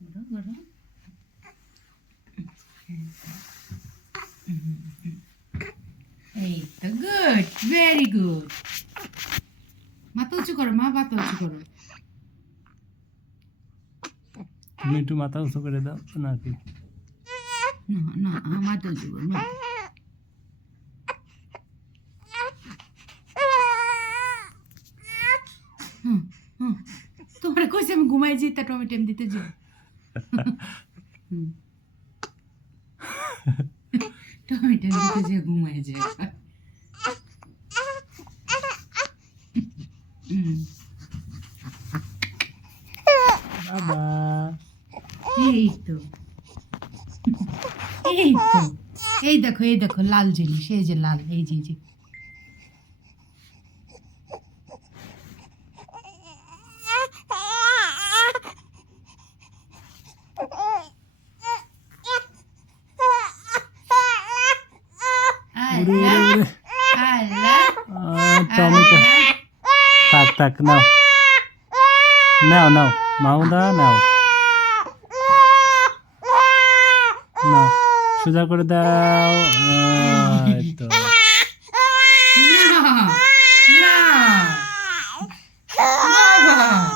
এই তো good, very good. মাথা উঁচু করো মা, মাথা উঁচু করো। তুমি একটু মাথা উঁচু করে দাও নাকি? না না, মাথা উঁচু করো না। তোমার কইছে আমি ঘুমাই যাই, তা টমেটো দিতে যাই। টমেটো দিতে যে ঘুমাই যায়। বাবা এই তো, এই তো, এই দেখো, এই দেখো লাল জিনিস, এই যে লাল, এই যে, এই যে। টমেটো থাক থাক, নাও নাও নাও মাউদা, নাও নাও, সোজা করে দাও। এই তো